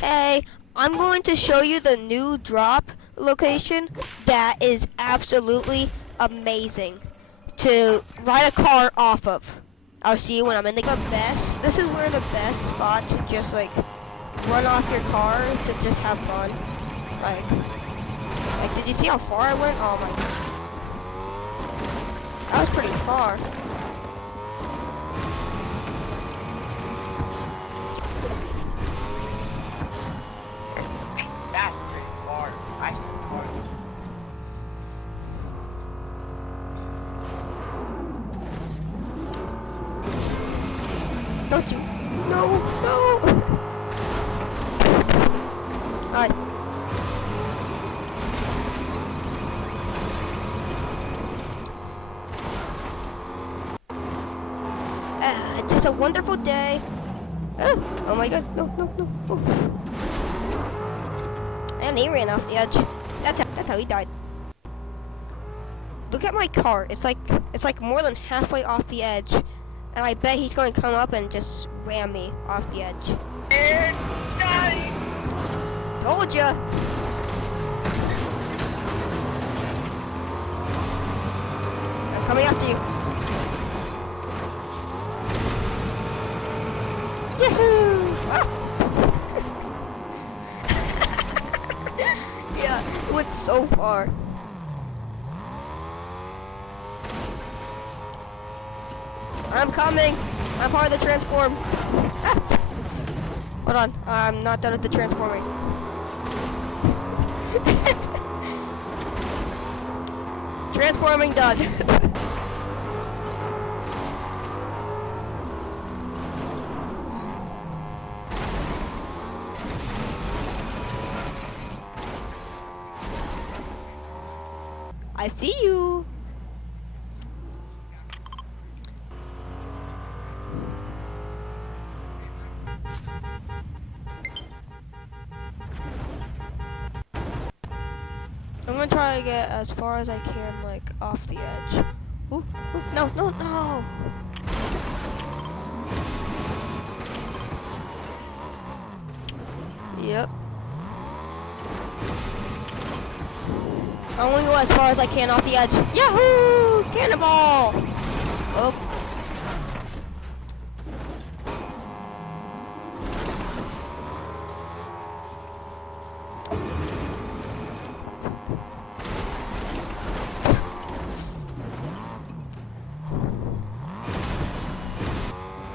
Hey, I'm going to show you the new drop location that is absolutely amazing to ride a car off of. I'll see you when I'm in the best. This is where the best spot to just like run off your car to just have fun. Like, did you see how far I went? Oh my god. That was pretty far. That's pretty far. That's pretty far. Don't you? No, no. Alright. Just a wonderful day. Oh my god, no, no, no. Oh. And he ran off the edge. That's how he died. Look at my car. It's like more than halfway off the edge. And I bet he's going to come up and just ram me off the edge. Johnny! Told ya! I'm coming after you. Yahoo! Ah! Yeah, it went so far. I'm coming. I'm part of the transform. Ah. Hold on. I'm not done with the transforming. Transforming done. I see you. I'm gonna try to get as far as I can, like, off the edge. Ooh, ooh, no, no, no! Yep. I'm gonna go as far as I can off the edge. Yahoo! Cannonball! Oh.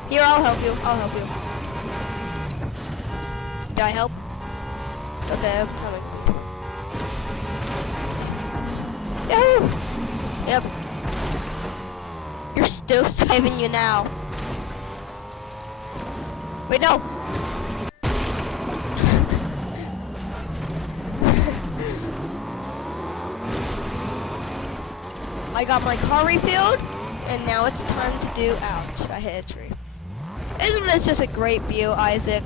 Here, I'll help you. I'll help you. Did I help? Okay, I'm coming. Yahoo! Yep. You're still saving you now. Wait, no! I got my car refilled, and now it's time to do, ouch, I hit a tree. Isn't this just a great view, Isaac?